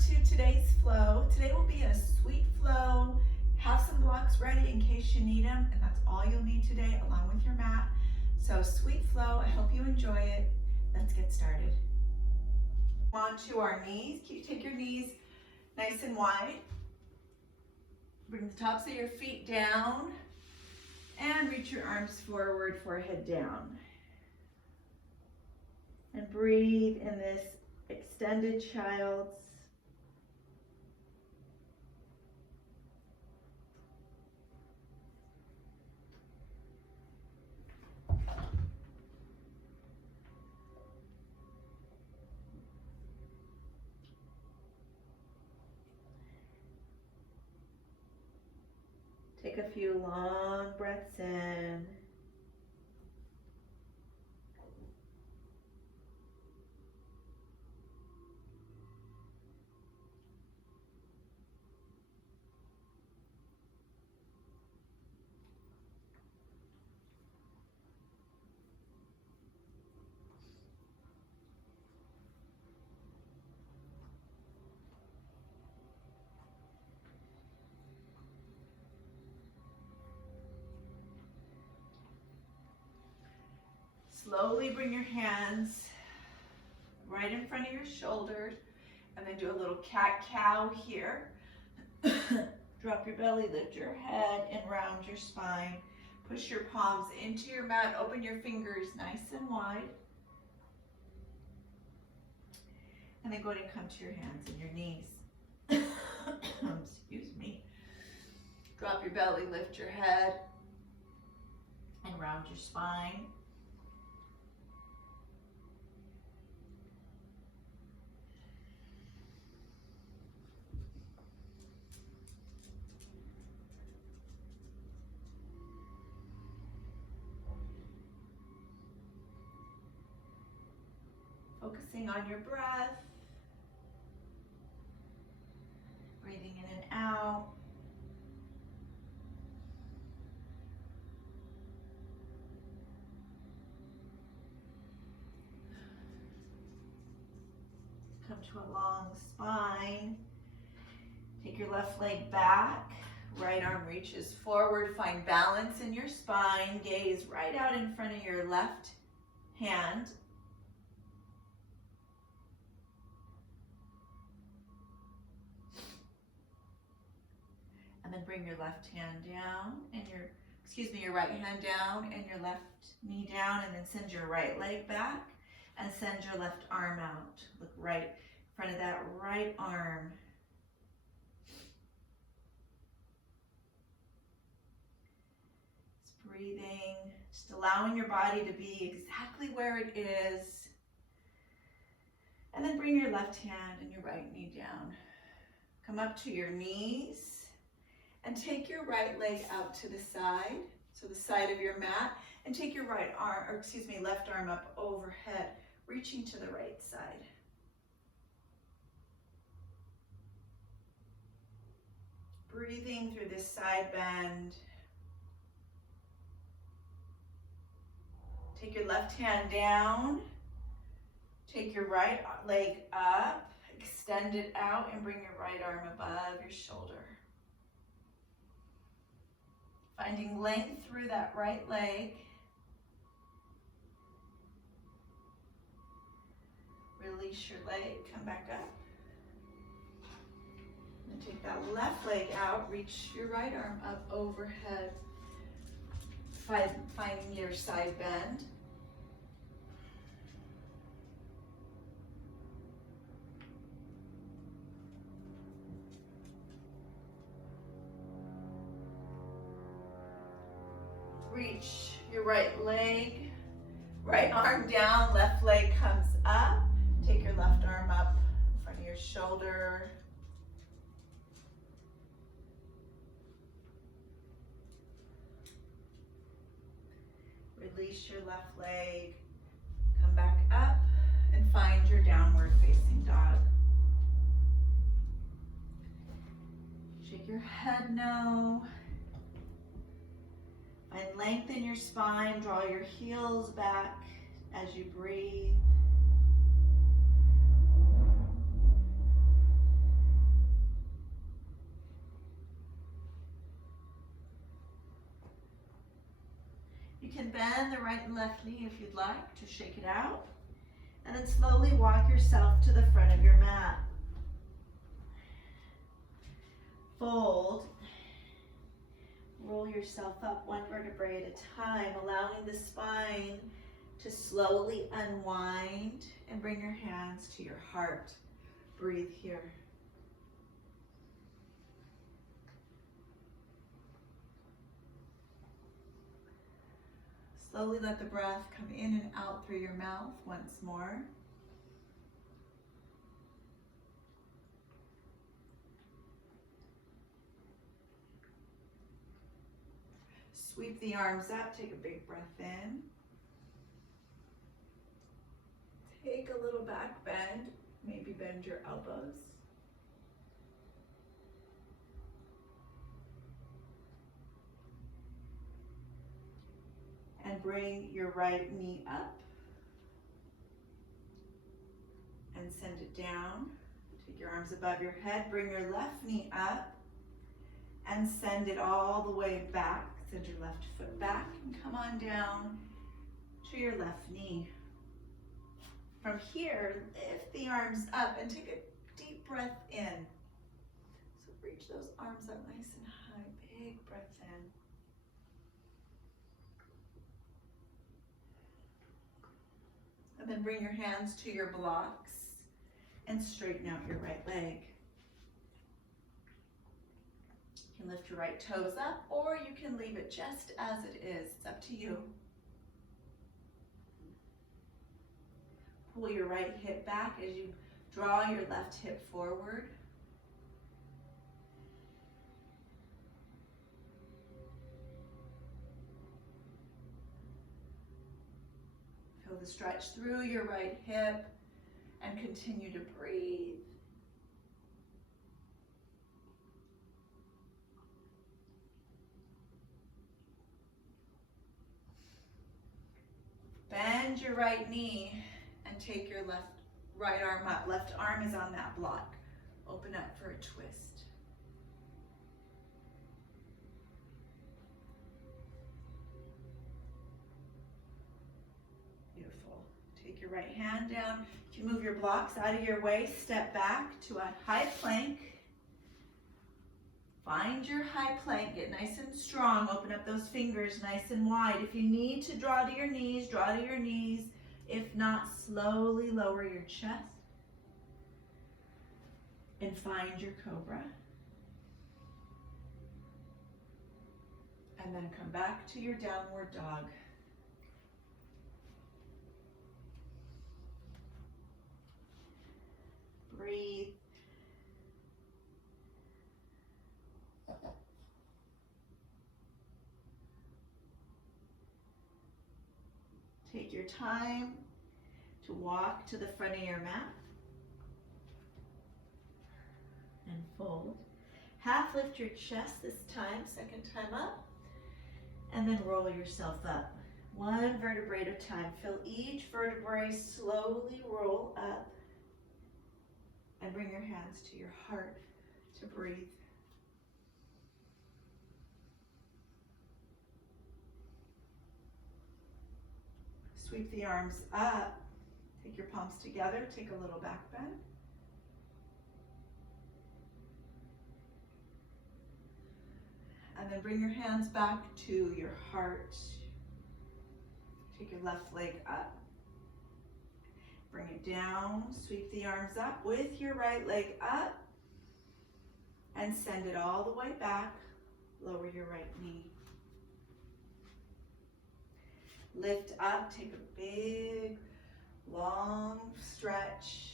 to today's flow. Today will be a sweet flow. Have some blocks ready in case you need them, and that's all you'll need today along with your mat. So sweet flow, I hope you enjoy it. Let's get started. On to our knees. Take your knees nice and wide. Bring the tops of your feet down and reach your arms forward, forehead down. And breathe in this extended child's. Take a few long breaths in. Slowly bring your hands right in front of your shoulders and then do a little cat-cow here. Drop your belly, lift your head and round your spine. Push your palms into your mat, open your fingers nice and wide. And then go ahead and come to your hands and your knees. Excuse me. Drop your belly, lift your head and round your spine. Focusing on your breath, breathing in and out. Come to a long spine. Take your left leg back, right arm reaches forward, find balance in your spine, gaze right out in front of your left hand. And then bring your left hand down and your right hand down and your left knee down, and then send your right leg back and send your left arm out. Look right in front of that right arm. Just breathing, just allowing your body to be exactly where it is. And then bring your left hand and your right knee down. Come up to your knees. And take your right leg out to the side, so the side of your mat, and take your left arm up overhead, reaching to the right side. Breathing through this side bend. Take your left hand down, take your right leg up, extend it out, and bring your right arm above your shoulder. Finding length through that right leg. Release your leg, come back up. And take that left leg out, reach your right arm up overhead. Finding your side bend. Reach your right leg, right arm down, left leg comes up. Take your left arm up in front of your shoulder. Release your left leg, come back up and find your downward facing dog. Shake your head no. Find length in your spine, draw your heels back as you breathe. You can bend the right and left knee if you'd like to shake it out. And then slowly walk yourself to the front of your mat. Fold. Roll yourself up one vertebrae at a time, allowing the spine to slowly unwind, and bring your hands to your heart. Breathe here. Slowly let the breath come in and out through your mouth once more. Sweep the arms up, take a big breath in. Take a little back bend, maybe bend your elbows. And bring your right knee up and send it down. Take your arms above your head, bring your left knee up and send it all the way back. Send your left foot back and come on down to your left knee. From here, lift the arms up and take a deep breath in. So reach those arms up nice and high, big breath in. And then bring your hands to your blocks and straighten out your right leg. You can lift your right toes up, or you can leave it just as it is. It's up to you. Pull your right hip back as you draw your left hip forward. Feel the stretch through your right hip and continue to breathe. Bend your right knee and take your right arm up. Left arm is on that block. Open up for a twist. Beautiful. Take your right hand down. You can move your blocks out of your way. Step back to a high plank. Find your high plank, get nice and strong, open up those fingers nice and wide. If you need to draw to your knees, draw to your knees. If not, slowly lower your chest and find your cobra. And then come back to your downward dog. Breathe. Take your time to walk to the front of your mat and fold. Half lift your chest this time, second time up, and then roll yourself up. One vertebrae at a time. Feel each vertebrae slowly roll up and bring your hands to your heart to breathe. Sweep the arms up. Take your palms together. Take a little back bend. And then bring your hands back to your heart. Take your left leg up. Bring it down. Sweep the arms up with your right leg up. And send it all the way back. Lower your right knee. Lift up, take a big, long stretch.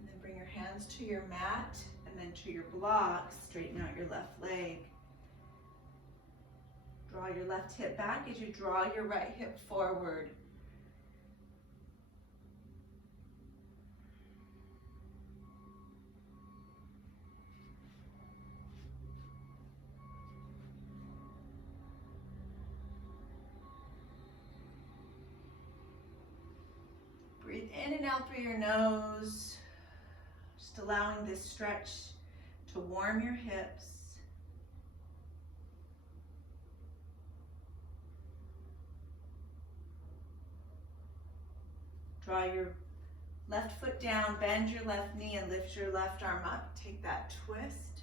And then bring your hands to your mat and then to your blocks. Straighten out your left leg. Draw your left hip back as you draw your right hip forward. Breathe in and out through your nose, just allowing this stretch to warm your hips. Draw your left foot down, bend your left knee, and lift your left arm up. Take that twist.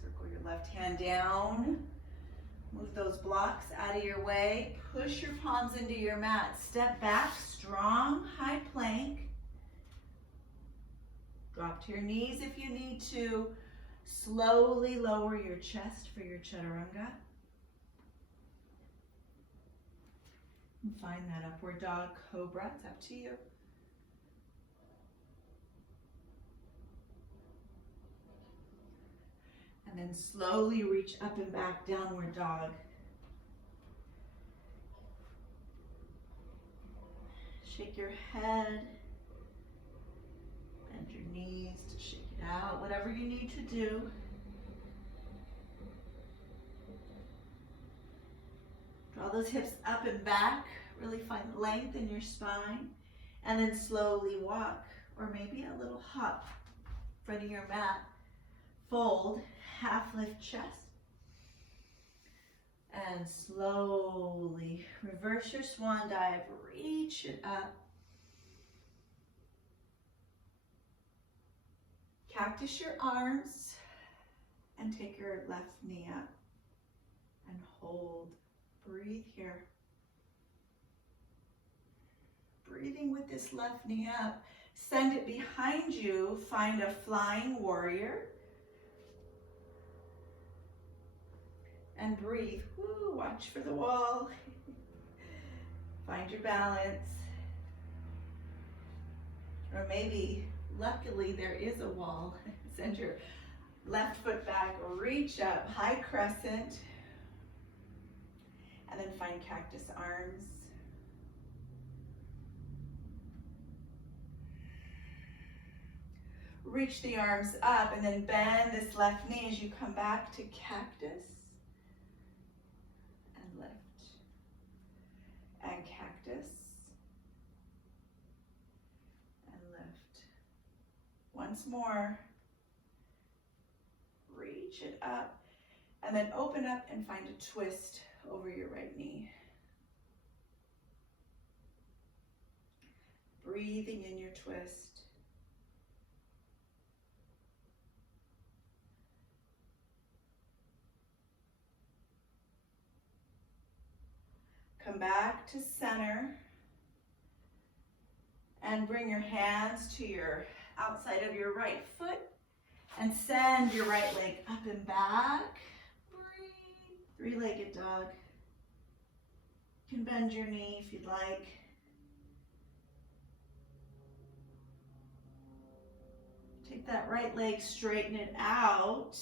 Circle your left hand down. Move those blocks out of your way. Push your palms into your mat. Step back, strong, high plank. Drop to your knees if you need to. Slowly lower your chest for your chaturanga. And find that upward dog cobra. It's up to you. And then slowly reach up and back, downward dog. Shake your head. Bend your knees to shake it out. Whatever you need to do. Draw those hips up and back. Really find length in your spine. And then slowly walk, or maybe a little hop in front of your mat. Fold, half lift chest. And slowly reverse your swan dive. Reach it up. Cactus your arms and take your left knee up and hold. Breathe here. Breathing with this left knee up. Send it behind you. Find a flying warrior. And breathe. Woo, watch for the wall. Find your balance. Or maybe, luckily, there is a wall. Send your left foot back. Reach up. High crescent. And then find cactus arms. Reach the arms up and then bend this left knee as you come back to cactus. And lift. And cactus. And lift. Once more. Reach it up. And then open up and find a twist over your right knee. Breathing in your twist. Come back to center and bring your hands to your outside of your right foot and send your right leg up and back. Breathe. Three-legged dog. You can bend your knee if you'd like. Take that right leg, straighten it out.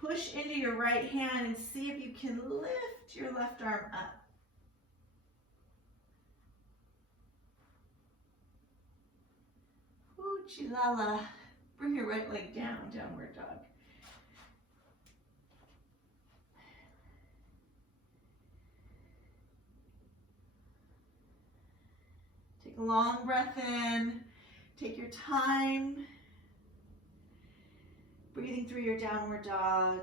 Push into your right hand and see if you can lift your left arm up. Ooh, chilala. Bring your right leg down, downward dog. Take a long breath in. Take your time. Breathing through your downward dog.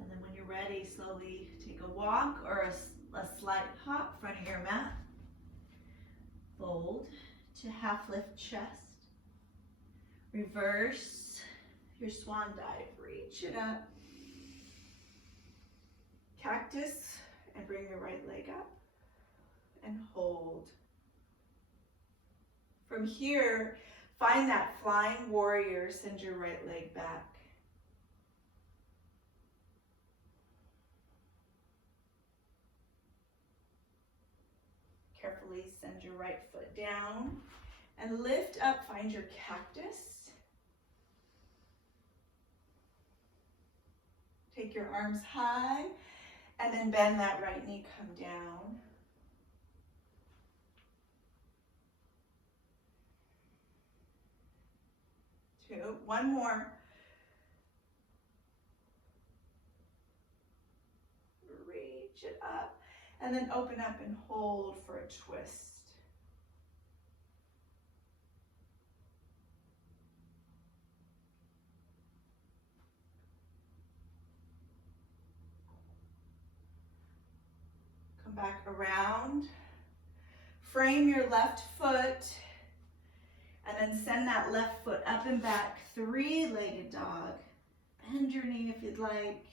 And then when you're ready, slowly take a walk or a slight hop in front of your mat. Fold to half lift chest. Reverse your swan dive. Reach it up. Cactus. And bring your right leg up and hold. From here, find that flying warrior. Send your right leg back. Carefully send your right foot down and lift up. Find your cactus. Take your arms high. And then bend that right knee, come down. Two, one more. Reach it up. And then open up and hold for a twist. Come back around. Frame your left foot. And then send that left foot up and back, three-legged dog. Bend your knee if you'd like.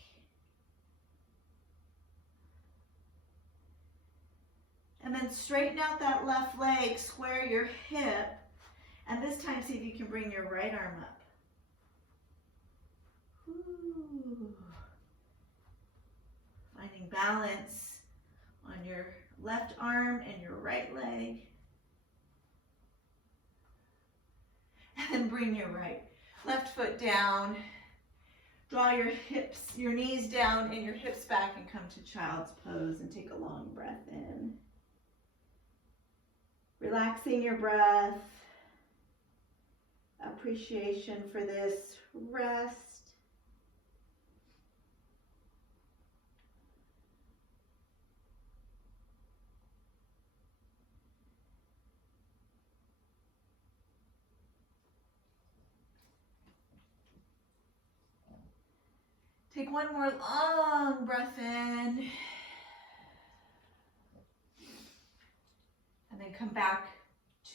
And then straighten out that left leg, square your hip. And this time, see if you can bring your right arm up. Ooh. Finding balance on your left arm and your right leg. And then bring your left foot down. Draw your hips, your knees down and your hips back and come to child's pose and take a long breath in. Relaxing your breath. Appreciation for this rest. Take one more long breath in. And then come back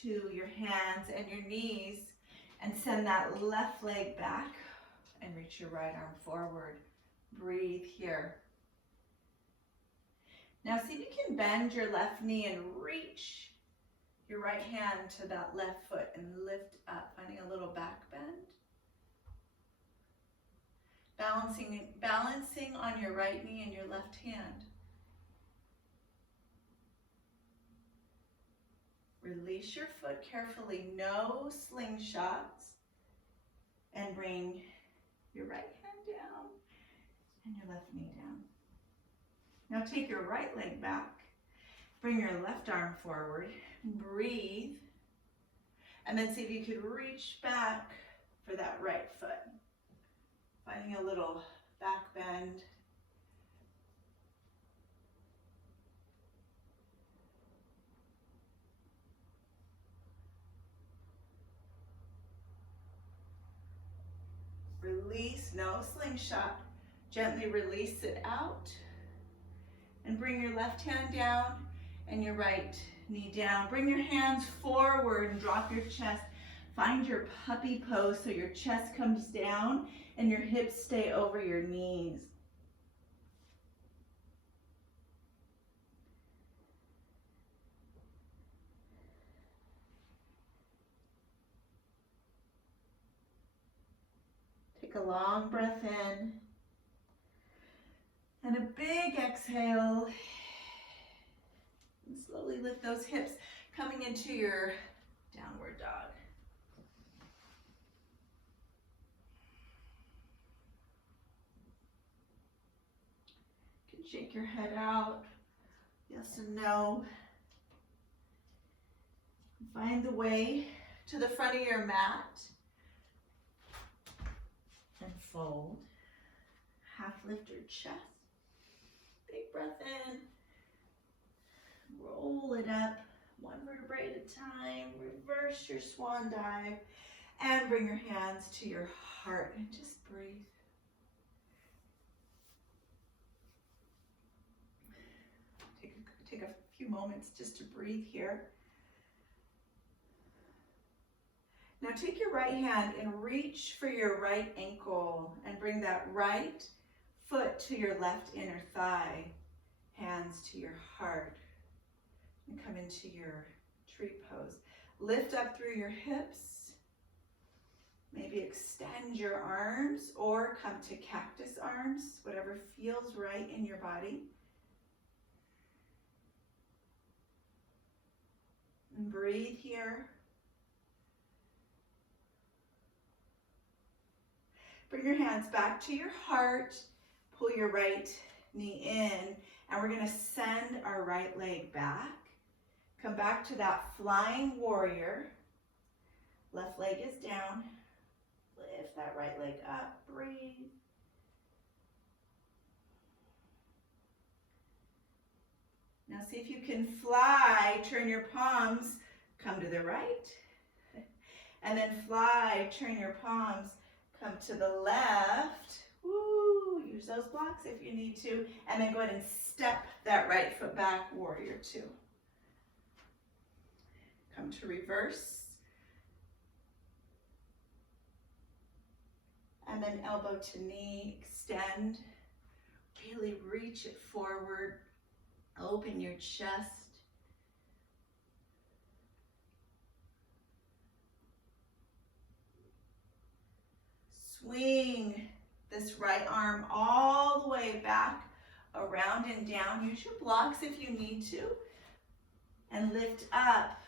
to your hands and your knees and send that left leg back and reach your right arm forward. Breathe here. Now see if you can bend your left knee and reach your right hand to that left foot and lift up, finding a little back bend. Balancing on your right knee and your left hand. Release your foot carefully, no slingshots. And bring your right hand down and your left knee down. Now take your right leg back. Bring your left arm forward. Breathe. And then see if you could reach back for that right foot. Finding a little back bend. Release, no slingshot. Gently release it out. And bring your left hand down and your right knee down. Bring your hands forward and drop your chest. Find your puppy pose so your chest comes down and your hips stay over your knees. Take a long breath in and a big exhale. And slowly lift those hips, coming into your downward dog. You can shake your head out, yes and no. Find the way to the front of your mat. And fold. Half lift your chest. Big breath in. Roll it up, one vertebrae at a time. Reverse your swan dive. And bring your hands to your heart and just breathe. Take a few moments just to breathe here. Now take your right hand and reach for your right ankle and bring that right foot to your left inner thigh. Hands to your heart. And come into your tree pose. Lift up through your hips. Maybe extend your arms or come to cactus arms, whatever feels right in your body. And breathe here. Bring your hands back to your heart. Pull your right knee in. And we're going to send our right leg back. Come back to that flying warrior. Left leg is down. Lift that right leg up. Breathe. Now see if you can fly, turn your palms, come to the right. And then fly, turn your palms, come to the left. Woo, use those blocks if you need to. And then go ahead and step that right foot back, warrior two. Come to reverse. And then elbow to knee, extend. Really reach it forward. Open your chest. Swing this right arm all the way back, around and down. Use your blocks if you need to. And lift up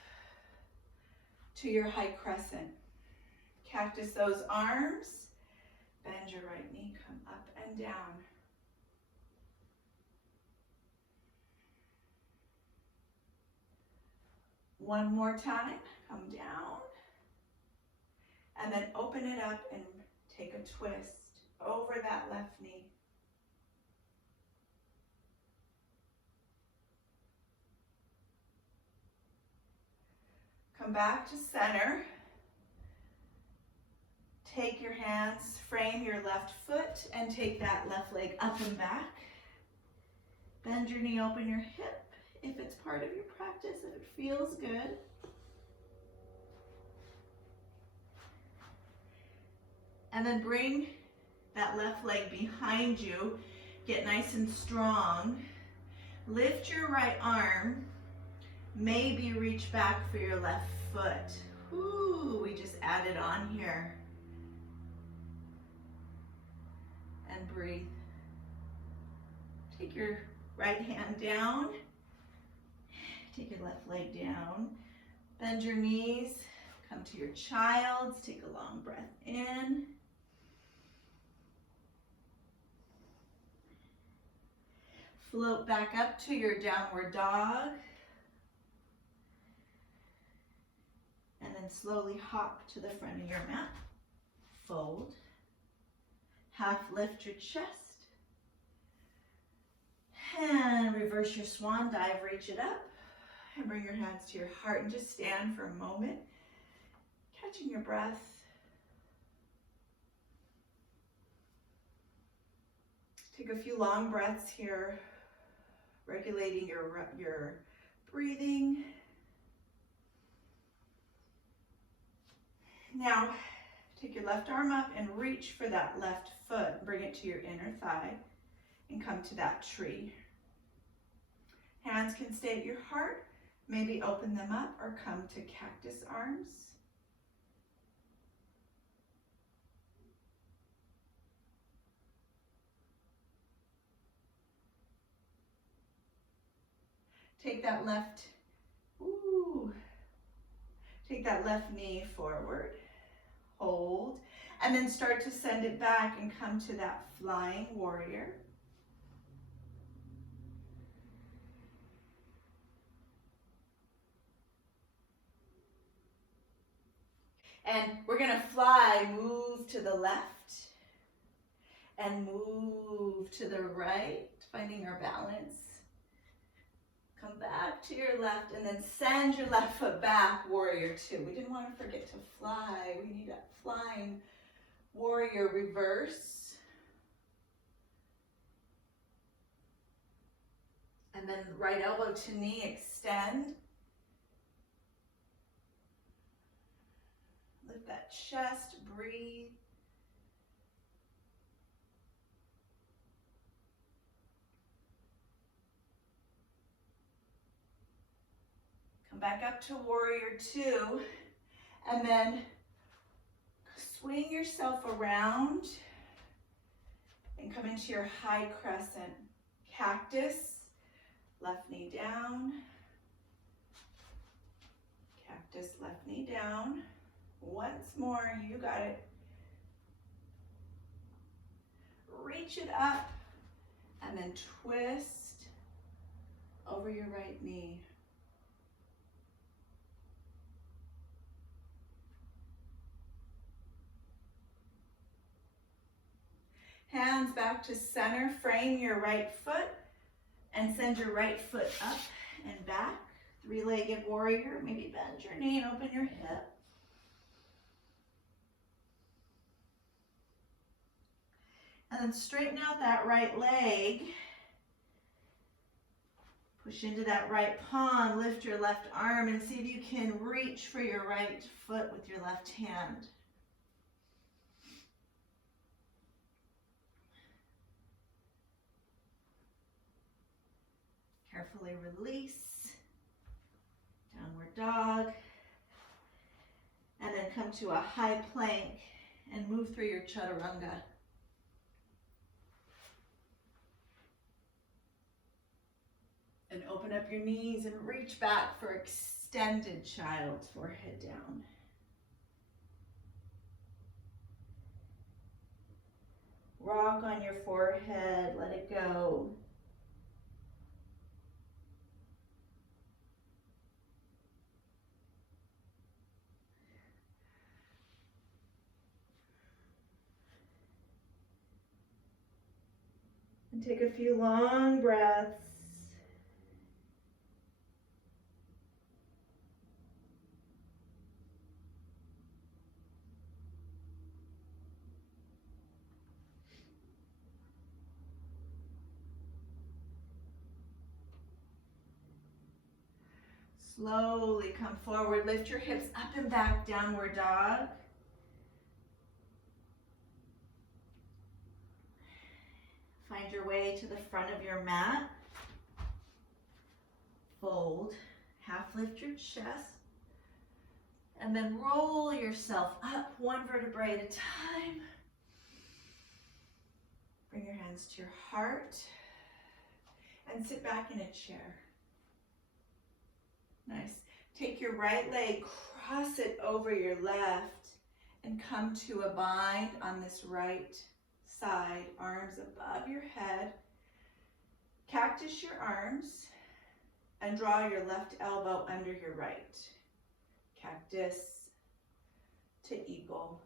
to your high crescent. Cactus those arms. Bend your right knee, come up and down. One more time, come down. And then open it up and take a twist over that left knee. Come back to center. Take your hands, frame your left foot, and take that left leg up and back. Bend your knee, open your hip if it's part of your practice, if it feels good. And then bring that left leg behind you. Get nice and strong. Lift your right arm. Maybe reach back for your left foot. Ooh, we just added on here. And breathe. Take your right hand down. Take your left leg down. Bend your knees. Come to your child's. Take a long breath in. Float back up to your downward dog. And then slowly hop to the front of your mat. Fold. Half lift your chest. And reverse your swan dive, reach it up. And bring your hands to your heart and just stand for a moment. Catching your breath. Take a few long breaths here. Regulating your breathing. Now, take your left arm up and reach for that left foot. Bring it to your inner thigh and come to that tree. Hands can stay at your heart. Maybe open them up or come to cactus arms. Take that left knee forward, hold, and then start to send it back and come to that flying warrior. And we're gonna fly, move to the left, and move to the right, finding our balance. Come back to your left and then send your left foot back, warrior two. We didn't want to forget to fly. We need that flying warrior reverse. And then right elbow to knee, extend. Lift that chest, breathe. Back up to warrior two, and then swing yourself around and come into your high crescent. Cactus, left knee down. Cactus, left knee down. Once more, you got it. Reach it up and then twist over your right knee. Hands back to center, frame your right foot And send your right foot up and back. Three-legged warrior. Maybe bend your knee and open your hip. And then straighten out that right leg. Push into that right palm. Lift your left arm and see if you can reach for your right foot with your left hand. Carefully release. Downward dog. And then come to a high plank and move through your chaturanga. And open up your knees and reach back for extended child, forehead down. Rock on your forehead, let it go. And take a few long breaths. Slowly come forward, lift your hips up and back, downward dog. Find your way to the front of your mat. Fold, half lift your chest. And then roll yourself up one vertebrae at a time. Bring your hands to your heart and sit back in a chair. Nice. Take your right leg, cross it over your left, and come to a bind on this right side. Arms above your head. Cactus your arms and draw your left elbow under your right. Cactus to eagle.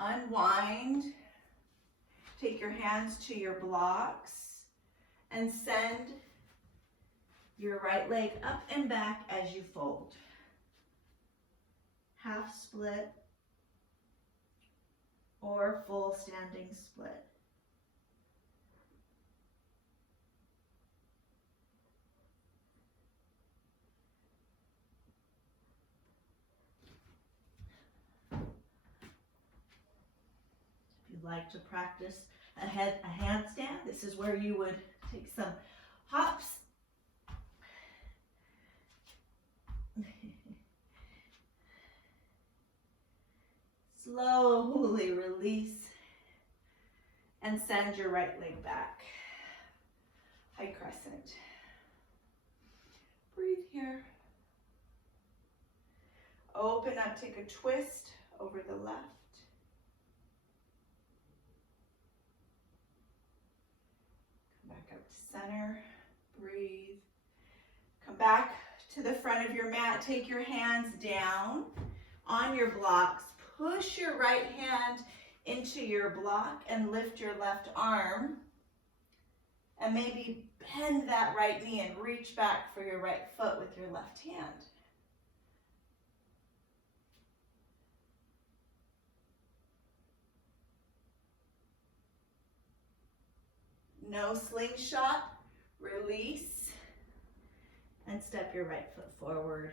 Unwind. Take your hands to your blocks and send your right leg up and back as you fold. Half split or full standing split. Like to practice a handstand, this is where you would take some hops. Slowly release and send your right leg back. High crescent. Breathe here. Open up, take a twist over the left. Back up to center, breathe. Come back to the front of your mat, take your hands down on your blocks, push your right hand into your block and lift your left arm. And maybe bend that right knee and reach back for your right foot with your left hand. No slingshot, release, and step your right foot forward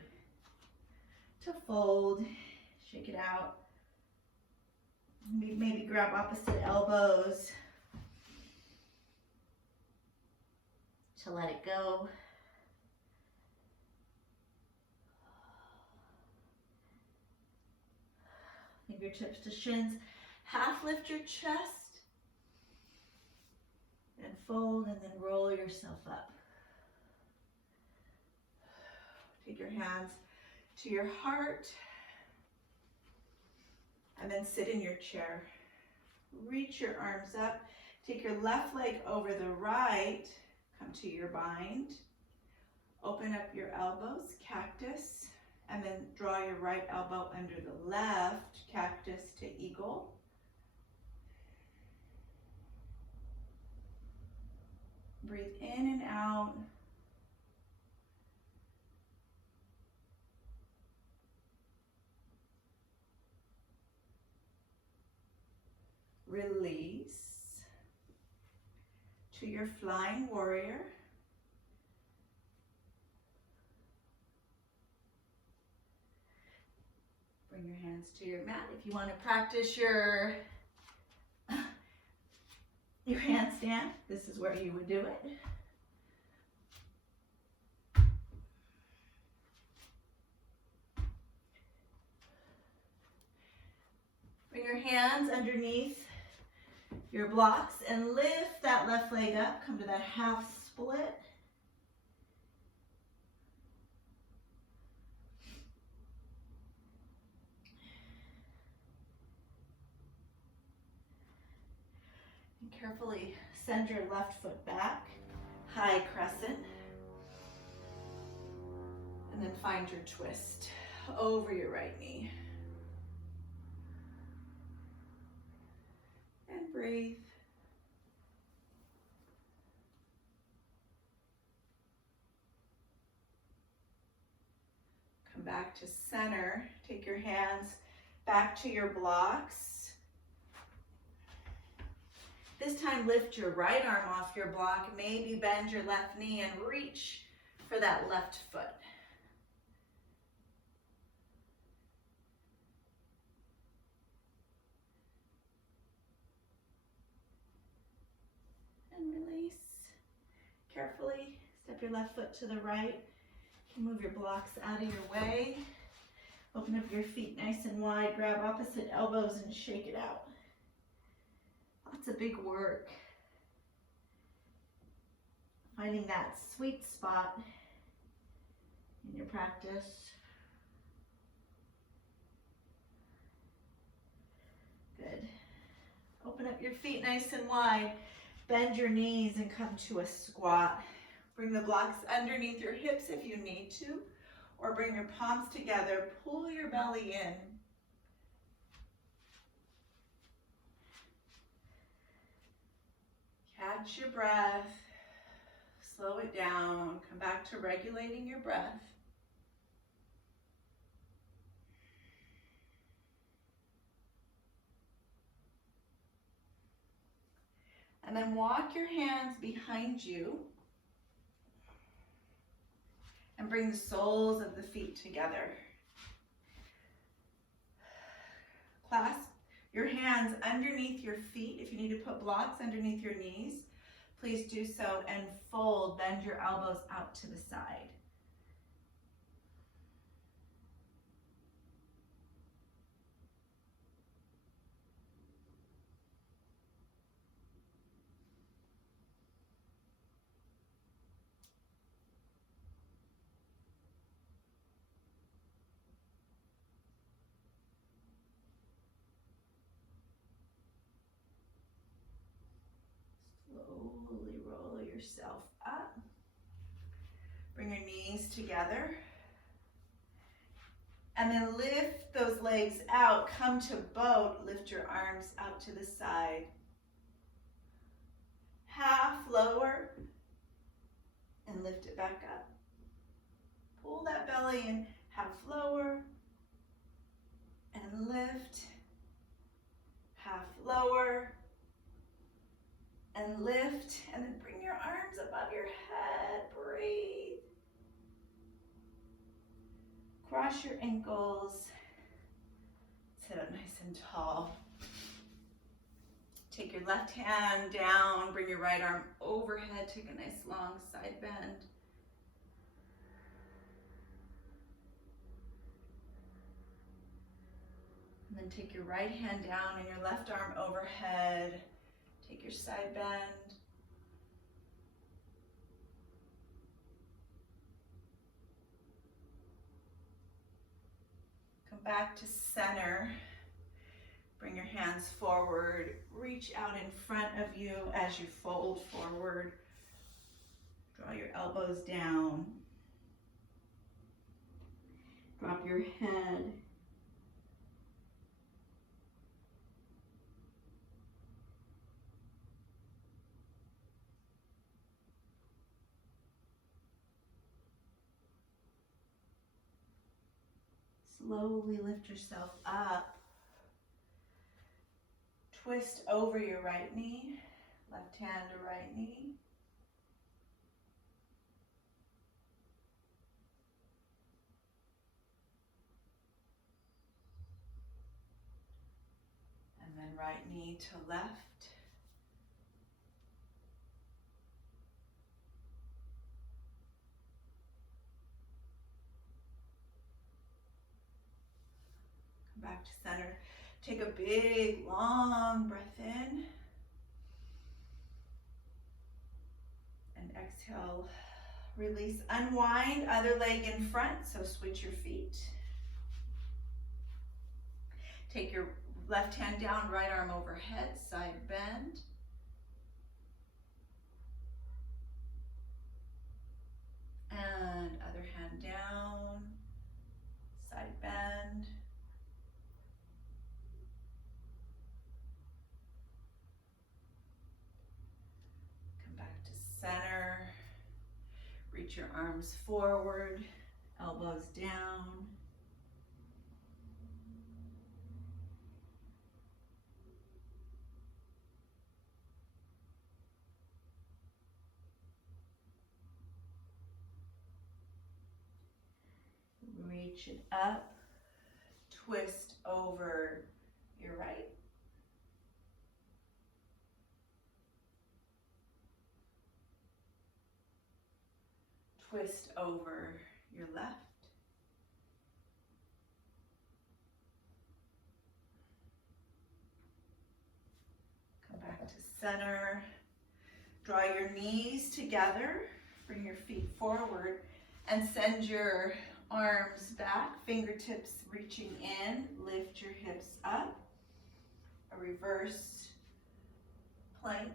to fold, shake it out. Maybe grab opposite elbows to let it go. Fingertips to shins, half lift your chest. And fold and then roll yourself up. Take your hands to your heart and then sit in your chair. Reach your arms up. Take your left leg over the right. Come to your bind. Open up your elbows, cactus, And then draw your right elbow under the left, cactus to eagle. Breathe in and out. Release to your flying warrior. Bring your hands to your mat. If you want to practice your handstand, this is where you would do it. Bring your hands underneath your blocks and lift that left leg up. Come to that half split. And carefully send your left foot back, high crescent. And then find your twist over your right knee. And breathe. Come back to center. Take your hands back to your blocks. This time lift your right arm off your block. Maybe bend your left knee and reach for that left foot. And release. Carefully step your left foot to the right. You can move your blocks out of your way. Open up your feet nice and wide. Grab opposite elbows and shake it out. Lots of big work. Finding that sweet spot in your practice. Good. Open up your feet nice and wide. Bend your knees and come to a squat. Bring the blocks underneath your hips if you need to, or bring your palms together. Pull your belly in. Catch your breath. Slow it down. Come back to regulating your breath. And then walk your hands behind you and bring the soles of the feet together. Clasp your hands underneath your feet. If you need to put blocks underneath your knees, please do so, and fold. Bend your elbows out to the side. Slowly roll yourself up. Bring your knees together. And then lift those legs out. Come to boat. Lift your arms out to the side. Half lower. And lift it back up. Pull that belly in. Half lower. And lift. Half lower. And lift. And then bring your arms above your head. Breathe. Cross your ankles. Sit up nice and tall. Take your left hand down. Bring your right arm overhead. Take a nice long side bend. And then take your right hand down and your left arm overhead. Take your side bend. Come back to center. Bring your hands forward. Reach out in front of you as you fold forward. Draw your elbows down. Drop your head. Slowly lift yourself up. Twist over your right knee, left hand to right knee. And then right knee to left. Come back to center. Take a big, long breath in. And exhale, release, unwind, other leg in front, so switch your feet. Take your left hand down, right arm overhead, side bend. And other hand down, side bend. Come back to center. Reach your arms forward, elbows down. Reach it up, twist over your right. Twist over your left. Come back to center. Draw your knees together. Bring your feet forward and send your arms back, fingertips reaching in. Lift your hips up. A reverse plank.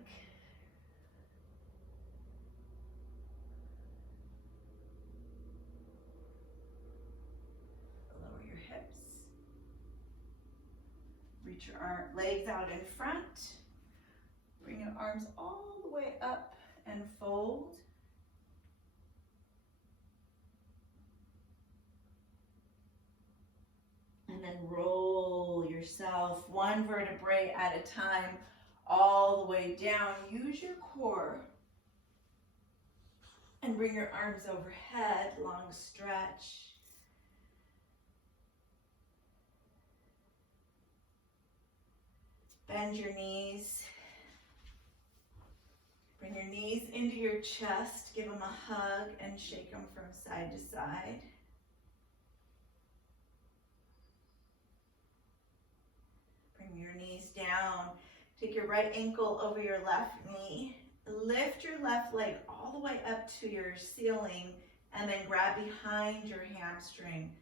Lower your hips. Reach your legs out in front. Bring your arms all the way up and fold. And then roll yourself one vertebrae at a time all the way down. Use your core. And bring your arms overhead, long stretch. Bend your knees. Bring your knees into your chest. Give them a hug and shake them from side to side. Bring your knees down. Take your right ankle over your left knee. Lift your left leg all the way up to your ceiling and then grab behind your hamstring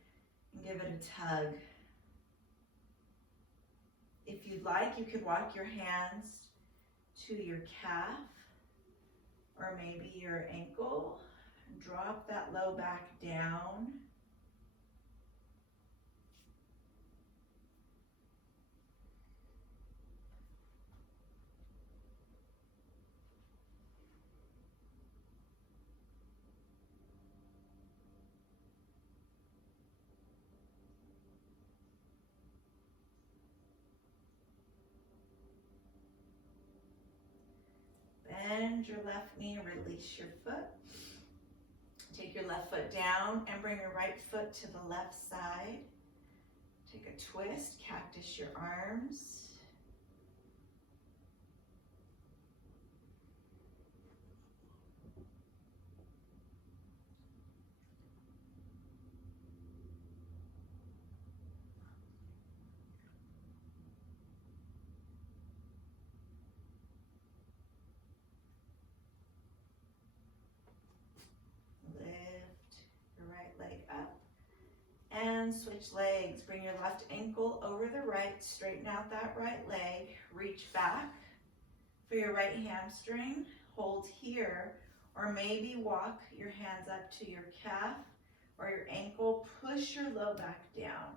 and give it a tug. If you'd like, you could walk your hands to your calf or maybe your ankle. Drop that low back down. Bend your left knee, release your foot. Take your left foot down and bring your right foot to the left side. Take a twist, cactus your arms. And switch legs. Bring your left ankle over the right. Straighten out that right leg. Reach back for your right hamstring. Hold here. Or maybe walk your hands up to your calf or your ankle, push your low back down.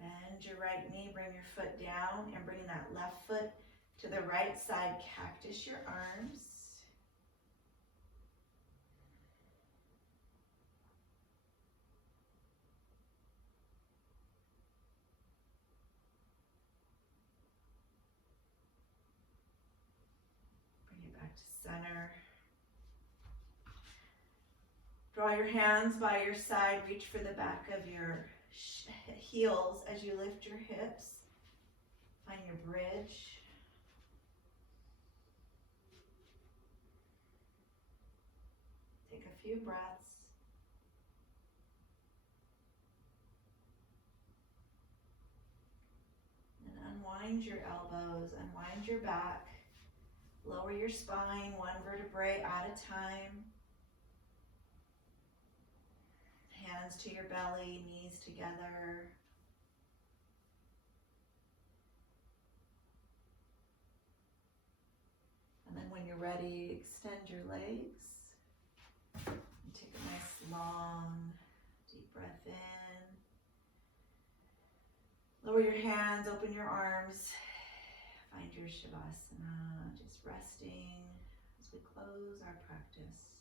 Bend your right knee, bring your foot down, and bring that left foot to the right side. Cactus your arms. Bring it back to center. Draw your hands by your side. Reach for the back of your heels as you lift your hips. Find your bridge. Take a few breaths. And unwind your elbows, unwind your back. Lower your spine, one vertebrae at a time. Hands to your belly, knees together. And then when you're ready, extend your legs. And take a nice long, deep breath in. Lower your hands, open your arms. Find your Shavasana, just resting as we close our practice.